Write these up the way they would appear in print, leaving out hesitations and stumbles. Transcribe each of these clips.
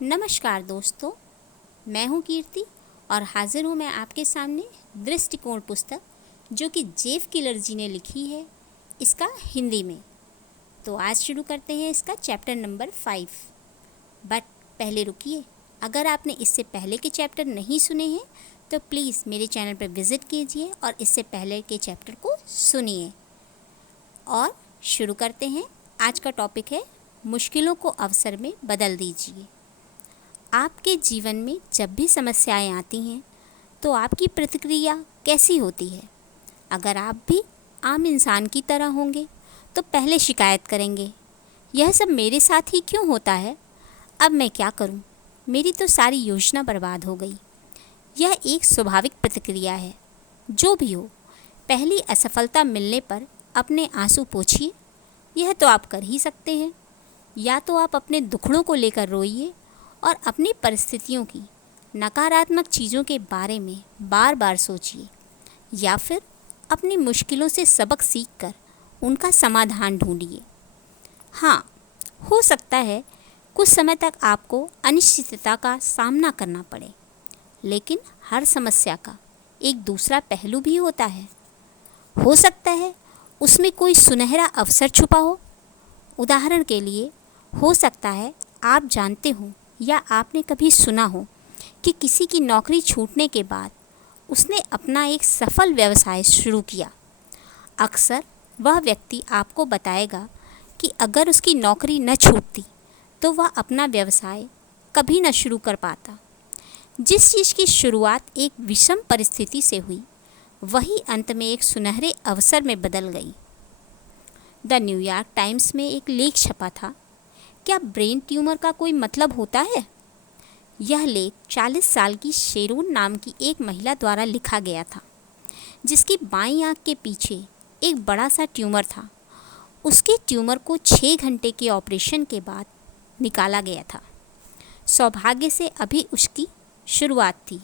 नमस्कार दोस्तों, मैं हूं कीर्ति और हाजिर हूं मैं आपके सामने दृष्टिकोण पुस्तक जो कि जेफ किलर जी ने लिखी है, इसका हिंदी में। तो आज शुरू करते हैं इसका चैप्टर नंबर 5। बट पहले रुकिए, अगर आपने इससे पहले के चैप्टर नहीं सुने हैं तो प्लीज़ मेरे चैनल पर विज़िट कीजिए और इससे पहले के चैप्टर को सुनिए। और शुरू करते हैं। आज का टॉपिक है मुश्किलों को अवसर में बदल दीजिए। आपके जीवन में जब भी समस्याएं आती हैं तो आपकी प्रतिक्रिया कैसी होती है? अगर आप भी आम इंसान की तरह होंगे तो पहले शिकायत करेंगे, यह सब मेरे साथ ही क्यों होता है? अब मैं क्या करूं? मेरी तो सारी योजना बर्बाद हो गई। यह एक स्वाभाविक प्रतिक्रिया है। जो भी हो, पहली असफलता मिलने पर अपने आंसू पोंछिए। यह तो आप कर ही सकते हैं। या तो आप अपने दुखड़ों को लेकर रोइए और अपनी परिस्थितियों की नकारात्मक चीज़ों के बारे में बार बार सोचिए, या फिर अपनी मुश्किलों से सबक सीखकर उनका समाधान ढूंढिए। हाँ, हो सकता है कुछ समय तक आपको अनिश्चितता का सामना करना पड़े, लेकिन हर समस्या का एक दूसरा पहलू भी होता है। हो सकता है उसमें कोई सुनहरा अवसर छुपा हो। उदाहरण के लिए, हो सकता है आप जानते हो या आपने कभी सुना हो कि किसी की नौकरी छूटने के बाद उसने अपना एक सफल व्यवसाय शुरू किया। अक्सर वह व्यक्ति आपको बताएगा कि अगर उसकी नौकरी न छूटती तो वह अपना व्यवसाय कभी न शुरू कर पाता। जिस चीज़ की शुरुआत एक विषम परिस्थिति से हुई, वही अंत में एक सुनहरे अवसर में बदल गई। द न्यूयॉर्क टाइम्स में एक लेख छपा था, क्या ब्रेन ट्यूमर का कोई मतलब होता है? यह लेख 40 साल की शेरून नाम की एक महिला द्वारा लिखा गया था, जिसकी बाईं आंख के पीछे एक बड़ा सा ट्यूमर था। उसके ट्यूमर को 6 घंटे के ऑपरेशन के बाद निकाला गया था। सौभाग्य से अभी उसकी शुरुआत थी।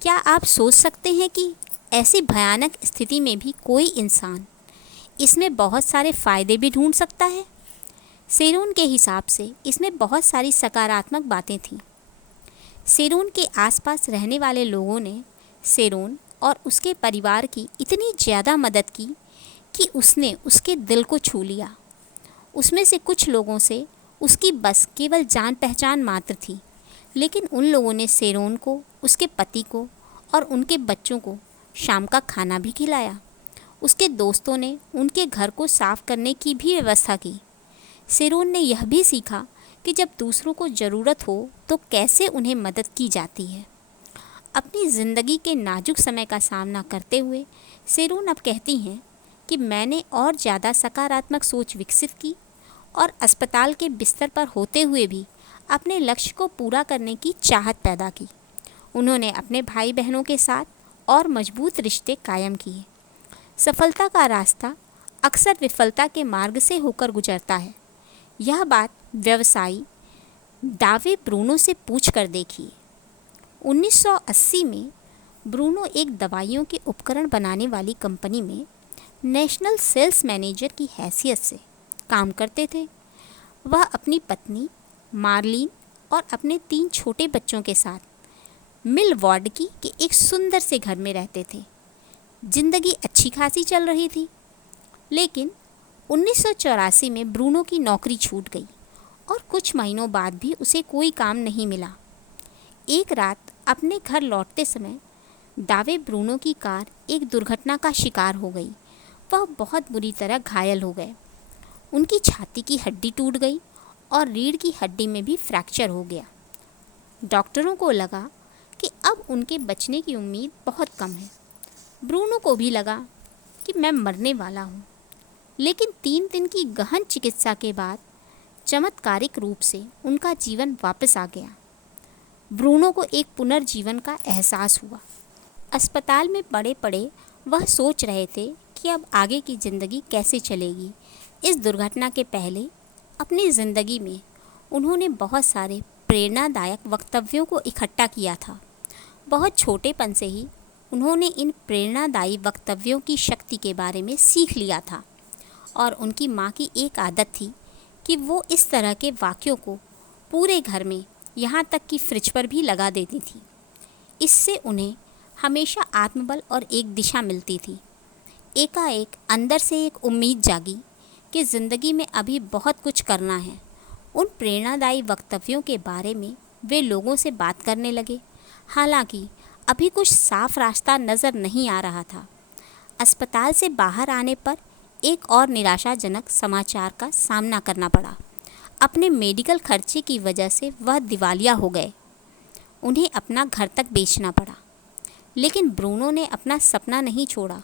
क्या आप सोच सकते हैं कि ऐसी भयानक स्थिति में भी कोई इंसान इसमें बहुत सारे फ़ायदे भी ढूंढ सकता है? शेरून के हिसाब से इसमें बहुत सारी सकारात्मक बातें थीं। शेरून के आसपास रहने वाले लोगों ने शेरून और उसके परिवार की इतनी ज़्यादा मदद की कि उसने उसके दिल को छू लिया। उसमें से कुछ लोगों से उसकी बस केवल जान पहचान मात्र थी, लेकिन उन लोगों ने शेरून को, उसके पति को और उनके बच्चों को शाम का खाना भी खिलाया। उसके दोस्तों ने उनके घर को साफ करने की भी व्यवस्था की। शेरून ने यह भी सीखा कि जब दूसरों को ज़रूरत हो तो कैसे उन्हें मदद की जाती है। अपनी ज़िंदगी के नाजुक समय का सामना करते हुए शेरून अब कहती हैं कि मैंने और ज़्यादा सकारात्मक सोच विकसित की और अस्पताल के बिस्तर पर होते हुए भी अपने लक्ष्य को पूरा करने की चाहत पैदा की। उन्होंने अपने भाई बहनों के साथ और मजबूत रिश्ते कायम किए। सफलता का रास्ता अक्सर विफलता के मार्ग से होकर गुजरता है। यह बात व्यवसायी दावे ब्रूनो से पूछ कर देखिए। 1980 में ब्रूनो एक दवाइयों के उपकरण बनाने वाली कंपनी में नेशनल सेल्स मैनेजर की हैसियत से काम करते थे। वह अपनी पत्नी मार्लिन और अपने 3 छोटे बच्चों के साथ मिलवॉर्डकी के एक सुंदर से घर में रहते थे। जिंदगी अच्छी खासी चल रही थी, लेकिन 1984 में ब्रूनो की नौकरी छूट गई और कुछ महीनों बाद भी उसे कोई काम नहीं मिला। एक रात अपने घर लौटते समय दावे ब्रूनो की कार एक दुर्घटना का शिकार हो गई। वह बहुत बुरी तरह घायल हो गए। उनकी छाती की हड्डी टूट गई और रीढ़ की हड्डी में भी फ्रैक्चर हो गया। डॉक्टरों को लगा कि अब उनके बचने की उम्मीद बहुत कम है। ब्रूनो को भी लगा कि मैं मरने वाला हूँ, लेकिन 3 दिन की गहन चिकित्सा के बाद चमत्कारिक रूप से उनका जीवन वापस आ गया। ब्रूनो को एक पुनर्जीवन का एहसास हुआ। अस्पताल में पड़े पड़े वह सोच रहे थे कि अब आगे की ज़िंदगी कैसे चलेगी। इस दुर्घटना के पहले अपनी ज़िंदगी में उन्होंने बहुत सारे प्रेरणादायक वक्तव्यों को इकट्ठा किया था। बहुत छोटेपन से ही उन्होंने इन प्रेरणादायी वक्तव्यों की शक्ति के बारे में सीख लिया था और उनकी माँ की एक आदत थी कि वो इस तरह के वाक्यों को पूरे घर में यहाँ तक कि फ्रिज पर भी लगा देती थी। इससे उन्हें हमेशा आत्मबल और एक दिशा मिलती थी। एकाएक अंदर से एक उम्मीद जागी कि ज़िंदगी में अभी बहुत कुछ करना है। उन प्रेरणादायी वक्तव्यों के बारे में वे लोगों से बात करने लगे। हालांकि अभी कुछ साफ रास्ता नज़र नहीं आ रहा था। अस्पताल से बाहर आने पर एक और निराशाजनक समाचार का सामना करना पड़ा। अपने मेडिकल खर्चे की वजह से वह दिवालिया हो गए। उन्हें अपना घर तक बेचना पड़ा। लेकिन ब्रूनो ने अपना सपना नहीं छोड़ा।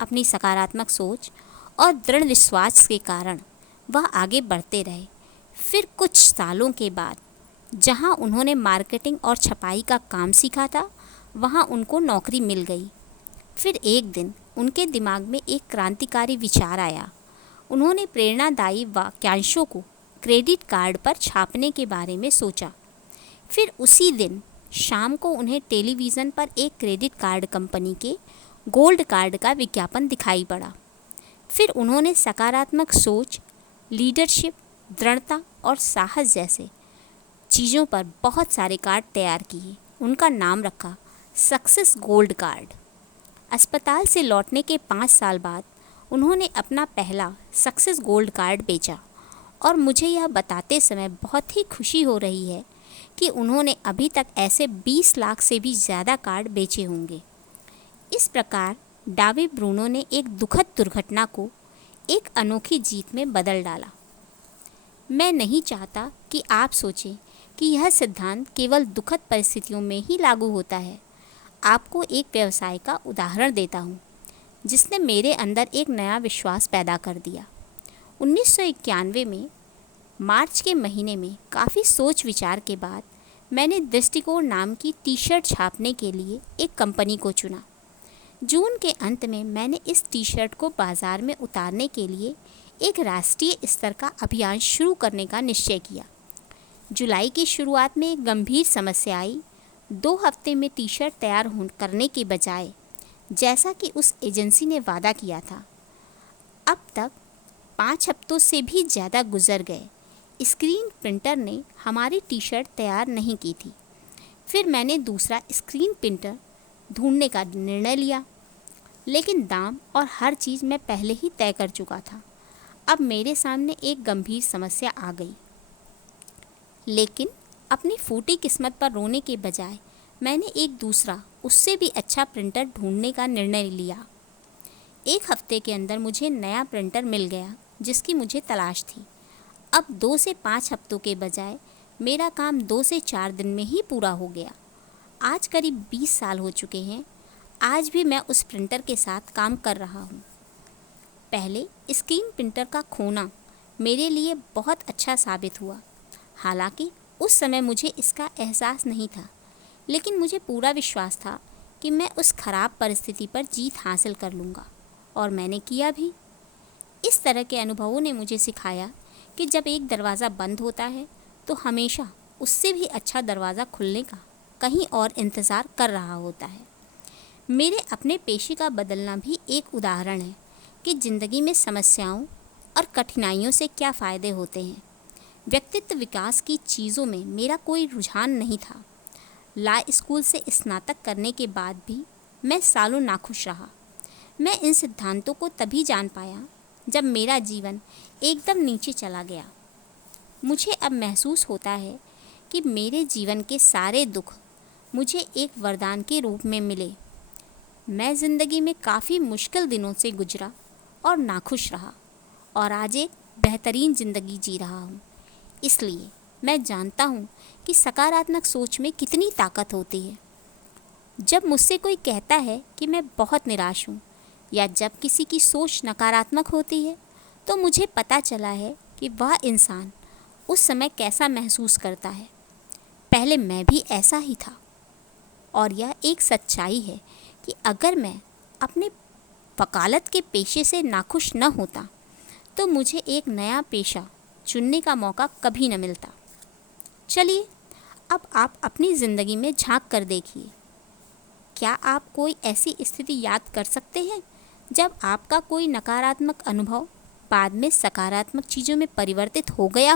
अपनी सकारात्मक सोच और दृढ़ विश्वास के कारण वह आगे बढ़ते रहे। फिर कुछ सालों के बाद जहां उन्होंने मार्केटिंग और छपाई का काम सीखा था, वहां उनको नौकरी मिल गई। फिर एक दिन उनके दिमाग में एक क्रांतिकारी विचार आया। उन्होंने प्रेरणादायी वाक्यांशों को क्रेडिट कार्ड पर छापने के बारे में सोचा। फिर उसी दिन शाम को उन्हें टेलीविज़न पर एक क्रेडिट कार्ड कंपनी के गोल्ड कार्ड का विज्ञापन दिखाई पड़ा। फिर उन्होंने सकारात्मक सोच, लीडरशिप, दृढ़ता और साहस जैसे चीज़ों पर बहुत सारे कार्ड तैयार किए। उनका नाम रखा सक्सेस गोल्ड कार्ड। अस्पताल से लौटने के 5 साल बाद उन्होंने अपना पहला सक्सेस गोल्ड कार्ड बेचा और मुझे यह बताते समय बहुत ही खुशी हो रही है कि उन्होंने अभी तक ऐसे 20 लाख से भी ज़्यादा कार्ड बेचे होंगे। इस प्रकार डाविड ब्रूनो ने एक दुखद दुर्घटना को एक अनोखी जीत में बदल डाला। मैं नहीं चाहता कि आप सोचें कि यह सिद्धांत केवल दुखद परिस्थितियों में ही लागू होता है। आपको एक व्यवसाय का उदाहरण देता हूँ जिसने मेरे अंदर एक नया विश्वास पैदा कर दिया। 1991 में मार्च के महीने में काफ़ी सोच विचार के बाद मैंने दृष्टिकोण नाम की टी शर्ट छापने के लिए एक कंपनी को चुना। जून के अंत में मैंने इस टी शर्ट को बाज़ार में उतारने के लिए एक राष्ट्रीय स्तर का अभियान शुरू करने का निश्चय किया। जुलाई की शुरुआत में एक गंभीर समस्या आई। 2 हफ्ते में टी शर्ट तैयार करने के बजाय जैसा कि उस एजेंसी ने वादा किया था, अब तक 5 हफ्तों से भी ज़्यादा गुजर गए। स्क्रीन प्रिंटर ने हमारी टी शर्ट तैयार नहीं की थी। फिर मैंने दूसरा स्क्रीन प्रिंटर ढूंढने का निर्णय लिया, लेकिन दाम और हर चीज़ मैं पहले ही तय कर चुका था। अब मेरे सामने एक गंभीर समस्या आ गई। लेकिन अपनी फूटी किस्मत पर रोने के बजाय मैंने एक दूसरा, उससे भी अच्छा प्रिंटर ढूंढने का निर्णय लिया। 1 हफ्ते के अंदर मुझे नया प्रिंटर मिल गया जिसकी मुझे तलाश थी। अब 2 से 5 हफ्तों के बजाय मेरा काम 2 से 4 दिन में ही पूरा हो गया। आज करीब 20 साल हो चुके हैं। आज भी मैं उस प्रिंटर के साथ काम कर रहा हूँ। पहले स्क्रीन प्रिंटर का खोना मेरे लिए बहुत अच्छा साबित हुआ। हालांकि उस समय मुझे इसका एहसास नहीं था, लेकिन मुझे पूरा विश्वास था कि मैं उस खराब परिस्थिति पर जीत हासिल कर लूँगा, और मैंने किया भी। इस तरह के अनुभवों ने मुझे सिखाया कि जब एक दरवाज़ा बंद होता है तो हमेशा उससे भी अच्छा दरवाज़ा खुलने का कहीं और इंतज़ार कर रहा होता है। मेरे अपने पेशे का बदलना भी एक उदाहरण है कि ज़िंदगी में समस्याओं और कठिनाइयों से क्या फ़ायदे होते हैं। व्यक्तित्व विकास की चीज़ों में मेरा कोई रुझान नहीं था। लॉ स्कूल से स्नातक करने के बाद भी मैं सालों नाखुश रहा। मैं इन सिद्धांतों को तभी जान पाया जब मेरा जीवन एकदम नीचे चला गया। मुझे अब महसूस होता है कि मेरे जीवन के सारे दुख मुझे एक वरदान के रूप में मिले। मैं ज़िंदगी में काफ़ी मुश्किल दिनों से गुजरा और नाखुश रहा, और आज एक बेहतरीन ज़िंदगी जी रहा हूँ। इसलिए मैं जानता हूँ कि सकारात्मक सोच में कितनी ताकत होती है। जब मुझसे कोई कहता है कि मैं बहुत निराश हूँ, या जब किसी की सोच नकारात्मक होती है, तो मुझे पता चला है कि वह इंसान उस समय कैसा महसूस करता है। पहले मैं भी ऐसा ही था, और यह एक सच्चाई है कि अगर मैं अपने वकालत के पेशे से नाखुश न होता तो मुझे एक नया पेशा चुनने का मौका कभी न मिलता। चलिए, अब आप अपनी ज़िंदगी में झांक कर देखिए। क्या आप कोई ऐसी स्थिति याद कर सकते हैं जब आपका कोई नकारात्मक अनुभव बाद में सकारात्मक चीज़ों में परिवर्तित हो गया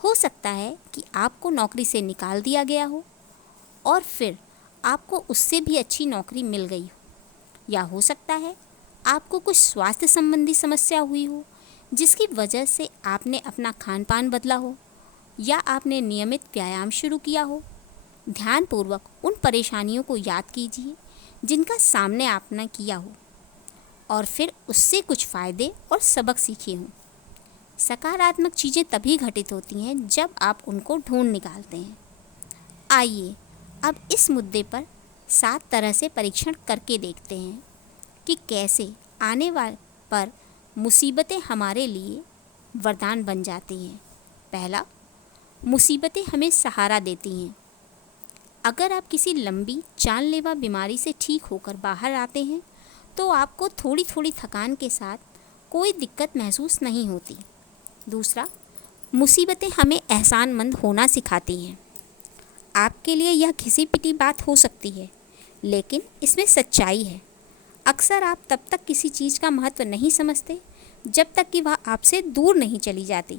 हो सकता है कि आपको नौकरी से निकाल दिया गया हो और फिर आपको उससे भी अच्छी नौकरी मिल गई हो, या हो सकता है आपको कुछ स्वास्थ्य संबंधी समस्या हुई हो जिसकी वजह से आपने अपना खान पान बदला हो या आपने नियमित व्यायाम शुरू किया हो। ध्यानपूर्वक उन परेशानियों को याद कीजिए जिनका सामने आपने किया हो और फिर उससे कुछ फ़ायदे और सबक सीखे हों। सकारात्मक चीज़ें तभी घटित होती हैं जब आप उनको ढूंढ निकालते हैं। आइए अब इस मुद्दे पर 7 तरह से परीक्षण करके देखते हैं कि कैसे आने वाले पर मुसीबतें हमारे लिए वरदान बन जाती हैं। पहला, मुसीबतें हमें सहारा देती हैं। अगर आप किसी लंबी जानलेवा बीमारी से ठीक होकर बाहर आते हैं तो आपको थोड़ी थोड़ी थकान के साथ कोई दिक्कत महसूस नहीं होती। दूसरा, मुसीबतें हमें एहसानमंद होना सिखाती हैं। आपके लिए यह घिसी पिटी बात हो सकती है, लेकिन इसमें सच्चाई है। अक्सर आप तब तक किसी चीज़ का महत्व नहीं समझते जब तक कि वह आपसे दूर नहीं चली जाती।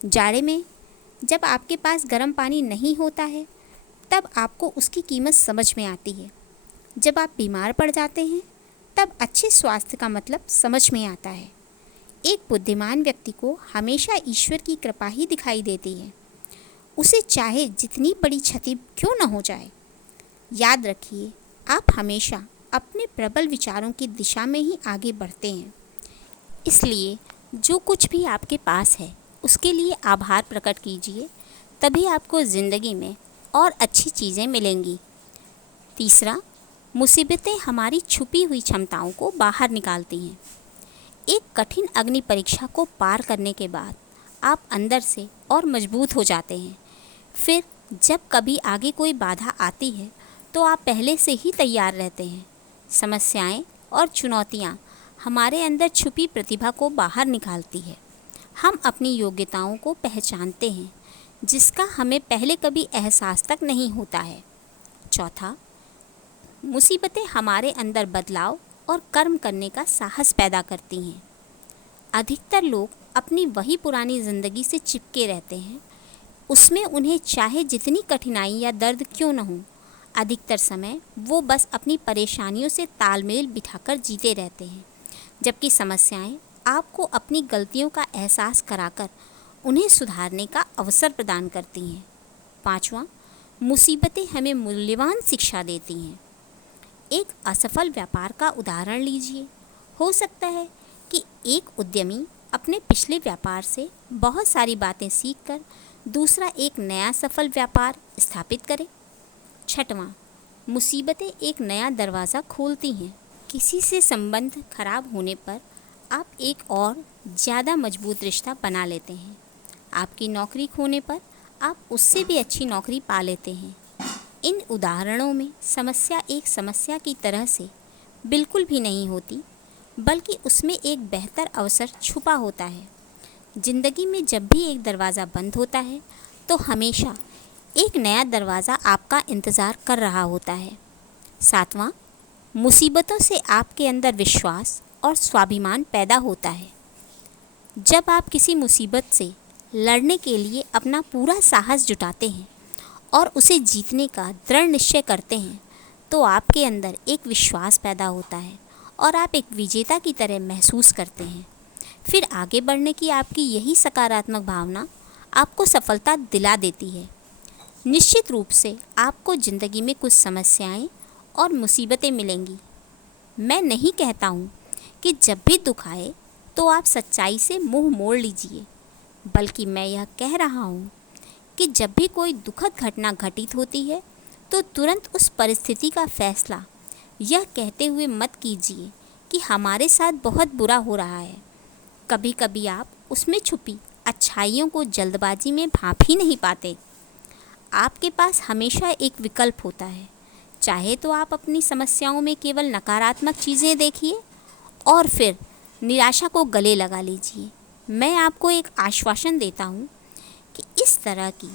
जाड़े में जब आपके पास गर्म पानी नहीं होता है तब आपको उसकी कीमत समझ में आती है। जब आप बीमार पड़ जाते हैं तब अच्छे स्वास्थ्य का मतलब समझ में आता है। एक बुद्धिमान व्यक्ति को हमेशा ईश्वर की कृपा ही दिखाई देती है, उसे चाहे जितनी बड़ी क्षति क्यों न हो जाए। याद रखिए, आप हमेशा अपने प्रबल विचारों की दिशा में ही आगे बढ़ते हैं। इसलिए जो कुछ भी आपके पास है उसके लिए आभार प्रकट कीजिए, तभी आपको ज़िंदगी में और अच्छी चीज़ें मिलेंगी। तीसरा, मुसीबतें हमारी छुपी हुई क्षमताओं को बाहर निकालती हैं। एक कठिन अग्नि परीक्षा को पार करने के बाद आप अंदर से और मजबूत हो जाते हैं। फिर जब कभी आगे कोई बाधा आती है तो आप पहले से ही तैयार रहते हैं। समस्याएं और चुनौतियां हमारे अंदर छुपी प्रतिभा को बाहर निकालती है। हम अपनी योग्यताओं को पहचानते हैं जिसका हमें पहले कभी एहसास तक नहीं होता है। चौथा, मुसीबतें हमारे अंदर बदलाव और कर्म करने का साहस पैदा करती हैं। अधिकतर लोग अपनी वही पुरानी ज़िंदगी से चिपके रहते हैं, उसमें उन्हें चाहे जितनी कठिनाई या दर्द क्यों न हो, अधिकतर समय वो बस अपनी परेशानियों से तालमेल बिठाकर जीते रहते हैं, जबकि समस्याएं आपको अपनी गलतियों का एहसास कराकर उन्हें सुधारने का अवसर प्रदान करती हैं। पाँचवां, मुसीबतें हमें मूल्यवान शिक्षा देती हैं। एक असफल व्यापार का उदाहरण लीजिए। हो सकता है कि एक उद्यमी अपने पिछले व्यापार से बहुत सारी बातें सीखकर दूसरा एक नया सफल व्यापार स्थापित करे। छठवां, मुसीबतें एक नया दरवाज़ा खोलती हैं। किसी से संबंध खराब होने पर आप एक और ज़्यादा मजबूत रिश्ता बना लेते हैं। आपकी नौकरी खोने पर आप उससे भी अच्छी नौकरी पा लेते हैं। इन उदाहरणों में समस्या एक समस्या की तरह से बिल्कुल भी नहीं होती, बल्कि उसमें एक बेहतर अवसर छुपा होता है। ज़िंदगी में जब भी एक दरवाज़ा बंद होता है तो हमेशा एक नया दरवाज़ा आपका इंतज़ार कर रहा होता है। सातवां, मुसीबतों से आपके अंदर विश्वास और स्वाभिमान पैदा होता है। जब आप किसी मुसीबत से लड़ने के लिए अपना पूरा साहस जुटाते हैं और उसे जीतने का दृढ़ निश्चय करते हैं तो आपके अंदर एक विश्वास पैदा होता है और आप एक विजेता की तरह महसूस करते हैं। फिर आगे बढ़ने की आपकी यही सकारात्मक भावना आपको सफलता दिला देती है। निश्चित रूप से आपको ज़िंदगी में कुछ समस्याएं और मुसीबतें मिलेंगी। मैं नहीं कहता हूँ कि जब भी दुख आए तो आप सच्चाई से मुंह मोड़ लीजिए, बल्कि मैं यह कह रहा हूँ कि जब भी कोई दुखद घटना घटित होती है तो तुरंत उस परिस्थिति का फैसला यह कहते हुए मत कीजिए कि हमारे साथ बहुत बुरा हो रहा है। कभी कभी आप उसमें छुपी अच्छाइयों को जल्दबाजी में भांप ही नहीं पाते। आपके पास हमेशा एक विकल्प होता है। चाहे तो आप अपनी समस्याओं में केवल नकारात्मक चीज़ें देखिए और फिर निराशा को गले लगा लीजिए। मैं आपको एक आश्वासन देता हूँ कि इस तरह की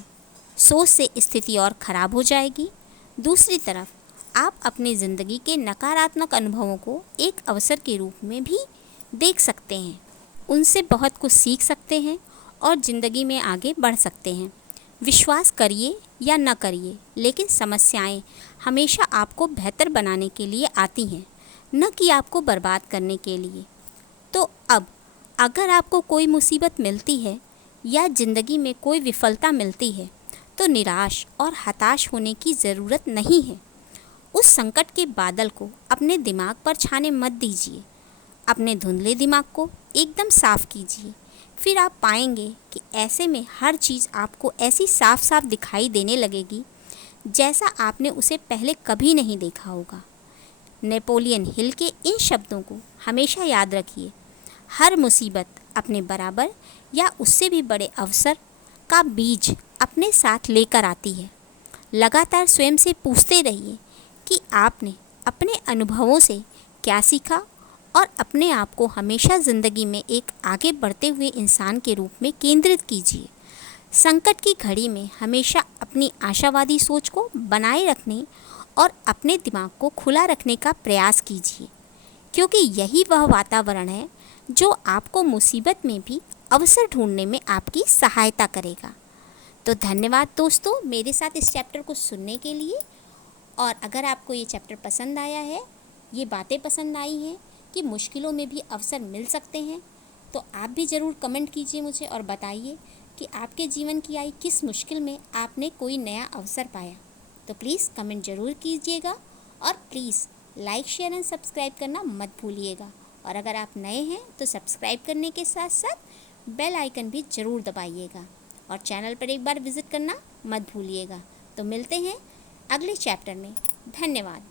सोच से स्थिति और ख़राब हो जाएगी। दूसरी तरफ आप अपनी ज़िंदगी के नकारात्मक अनुभवों को एक अवसर के रूप में भी देख सकते हैं, उनसे बहुत कुछ सीख सकते हैं और ज़िंदगी में आगे बढ़ सकते हैं। विश्वास करिए या न करिए, लेकिन समस्याएं हमेशा आपको बेहतर बनाने के लिए आती हैं, न कि आपको बर्बाद करने के लिए। तो अब अगर आपको कोई मुसीबत मिलती है या ज़िंदगी में कोई विफलता मिलती है तो निराश और हताश होने की ज़रूरत नहीं है। उस संकट के बादल को अपने दिमाग पर छाने मत दीजिए। अपने धुंधले दिमाग को एकदम साफ कीजिए। फिर आप पाएंगे कि ऐसे में हर चीज़ आपको ऐसी साफ साफ दिखाई देने लगेगी जैसा आपने उसे पहले कभी नहीं देखा होगा। नेपोलियन हिल के इन शब्दों को हमेशा याद रखिए। हर मुसीबत अपने बराबर या उससे भी बड़े अवसर का बीज अपने साथ लेकर आती है। लगातार स्वयं से पूछते रहिए कि आपने अपने अनुभवों से क्या सीखा और अपने आप को हमेशा ज़िंदगी में एक आगे बढ़ते हुए इंसान के रूप में केंद्रित कीजिए। संकट की घड़ी में हमेशा अपनी आशावादी सोच को बनाए रखने और अपने दिमाग को खुला रखने का प्रयास कीजिए, क्योंकि यही वह वातावरण है जो आपको मुसीबत में भी अवसर ढूंढने में आपकी सहायता करेगा। तो धन्यवाद दोस्तों, मेरे साथ इस चैप्टर को सुनने के लिए। और अगर आपको ये चैप्टर पसंद आया है, ये बातें पसंद आई हैं कि मुश्किलों में भी अवसर मिल सकते हैं, तो आप भी ज़रूर कमेंट कीजिए मुझे और बताइए कि आपके जीवन की आई किस मुश्किल में आपने कोई नया अवसर पाया। तो प्लीज़ कमेंट ज़रूर कीजिएगा और please like, share and subscribe करना मत भूलिएगा। और अगर आप नए हैं तो सब्सक्राइब करने के साथ साथ बेल आइकन भी ज़रूर दबाइएगा और चैनल पर एक बार विज़िट करना मत भूलिएगा। तो मिलते हैं अगले चैप्टर में। धन्यवाद।